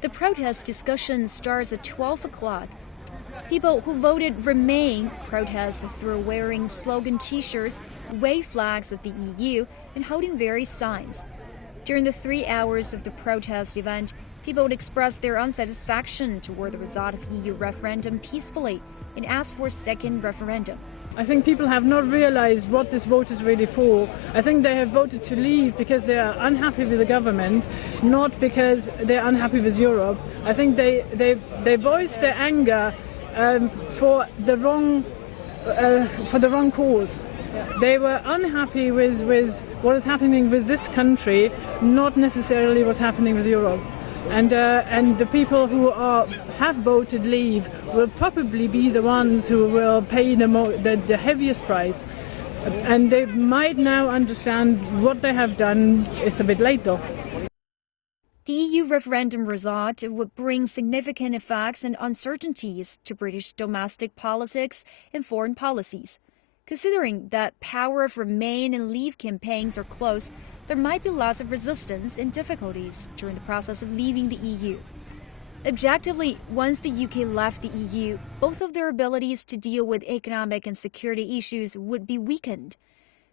The protest discussion starts at 12 o'clock. People who voted Remain protest through wearing slogan T-shirts, wave flags of the EU, and holding various signs. During the 3 hours of the protest event, people would express their unsatisfaction toward the result of EU referendum peacefully and ask for a second referendum. I think people have not realized what this vote is really for. I think they have voted to leave because they are unhappy with the government, not because they're unhappy with Europe. I think they voiced their anger for the wrong cause. They were unhappy with what is happening with this country, not necessarily what's happening with Europe. And the people who have voted leave will probably be the ones who will pay the heaviest price. And they might now understand what they have done. It's a bit late though. The EU referendum result would bring significant effects and uncertainties to British domestic politics and foreign policies. Considering that power of Remain and Leave campaigns are close, there might be lots of resistance and difficulties during the process of leaving the EU. Objectively, once the UK left the EU, both of their abilities to deal with economic and security issues would be weakened.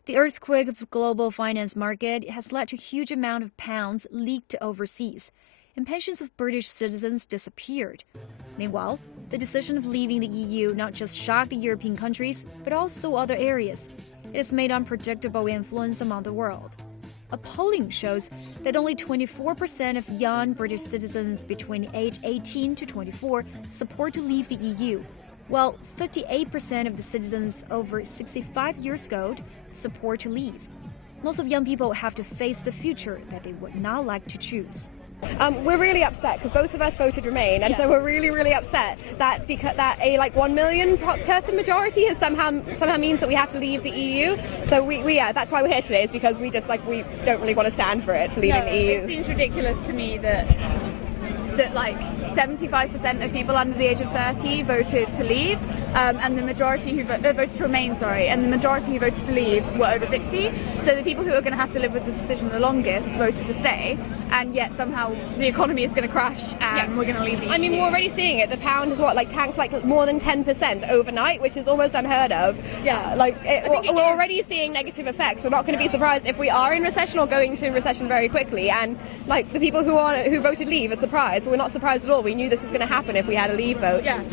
The earthquake of the global finance market has led to a huge amount of pounds leaked overseas, and pensions of British citizens disappeared. Meanwhile, the decision of leaving the EU not just shocked the European countries, but also other areas. It has made unpredictable influence among the world. A polling shows that only 24% of young British citizens between age 18 to 24 support to leave the EU, while 58% of the citizens over 65 years old support to leave. Most of young people have to face the future that they would not like to choose. We're really upset because both of us voted Remain, and so we're really upset that a 1 million person majority has somehow means that we have to leave the EU. So we that's why we're here today, is because we don't really want to stand for leaving the EU. It seems ridiculous to me that 75% of people under the age of 30 voted to leave, and the majority who voted to Remain, and the majority who voted to leave were over 60. So the people who are going to have to live with the decision the longest voted to stay, and yet somehow the economy is going to crash and we're going to leave the EU. I mean, we're already seeing it. The pound is tanked more than 10% overnight, which is almost unheard of. Yeah. We're already seeing negative effects. We're not going to be surprised if we are in recession or going into recession very quickly. And the people who voted leave are surprised. We're not surprised at all. We knew this was going to happen if we had a leave vote. Yeah.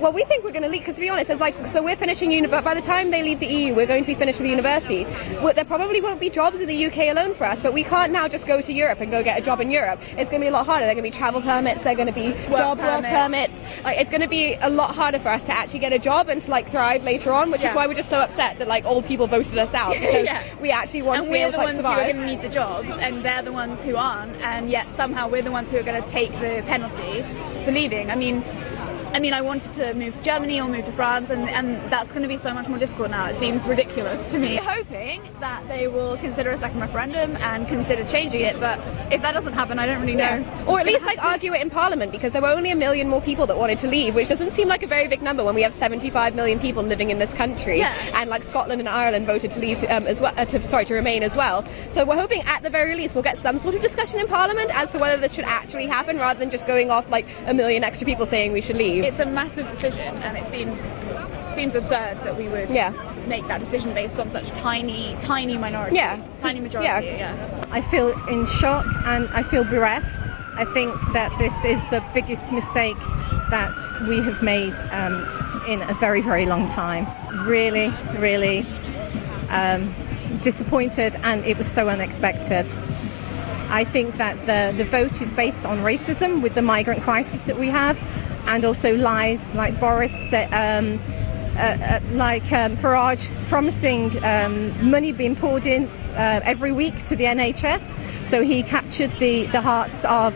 Well, we think we're going to leave because, to be honest, so we're finishing but by the time they leave the EU, we're going to be finished with the university. There probably won't be jobs in the UK alone for us, but we can't now just go to Europe and go get a job in Europe. It's going to be a lot harder. There are going to be travel permits. There are going to be work permits. It's going to be a lot harder for us to actually get a job and to thrive later on, which is why we're just so upset that old people voted us out, because we actually want to be able to survive. And we're the ones who are going to need the jobs, and they're the ones who aren't, and yet somehow we're the ones who are going to take the penalty for leaving. I mean, I wanted to move to Germany or move to France, and that's going to be so much more difficult now. It seems ridiculous to me. I'm hoping that they will consider a second referendum and consider changing it, but if that doesn't happen, I don't really know. Or at least argue it in Parliament, because there were only 1 million more people that wanted to leave, which doesn't seem like a very big number when we have 75 million people living in this country, and Scotland and Ireland voted to leave to Remain as well. So we're hoping at the very least we'll get some sort of discussion in Parliament as to whether this should actually happen, rather than just going off 1 million extra people saying we should leave. It's a massive decision, and it seems absurd that we would make that decision based on such a tiny minority, tiny majority. I feel in shock and I feel bereft. I think that this is the biggest mistake that we have made in a very long time. Really disappointed, and it was so unexpected. I think that the vote is based on racism with the migrant crisis that we have, and also lies like Boris said, Farage promising money being poured in every week to the NHS. So he captured the hearts of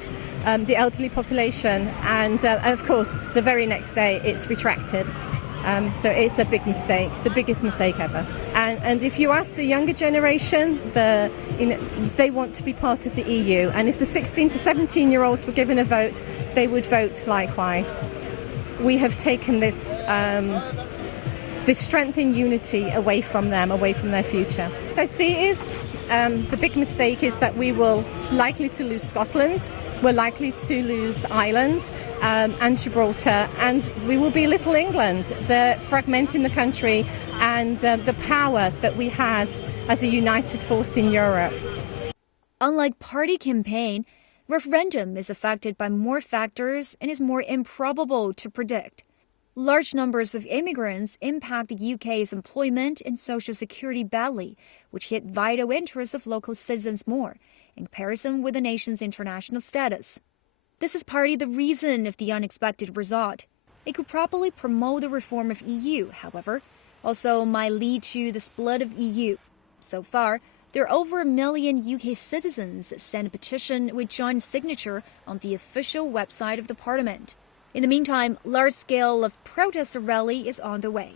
the elderly population, and of course the very next day it's retracted. So it's a big mistake, the biggest mistake ever. And if you ask the younger generation, they want to be part of the EU. And if the 16 to 17-year-olds were given a vote, they would vote likewise. We have taken this strength in unity away from them, away from their future. I see it is the big mistake is that we will likely to lose Scotland, we're likely to lose Ireland and Gibraltar, and we will be Little England, the fragmenting the country and the power that we had as a united force in Europe. Unlike party campaign, referendum is affected by more factors and is more improbable to predict. Large numbers of immigrants impact the UK's employment and social security badly, which hit vital interests of local citizens more, in comparison with the nation's international status. This is partly the reason of the unexpected result. It could probably promote the reform of EU, however, also might lead to the split of EU. So far, there are over 1 million UK citizens sent a petition with joint signature on the official website of the Parliament. In the meantime, large scale of protest rally is on the way.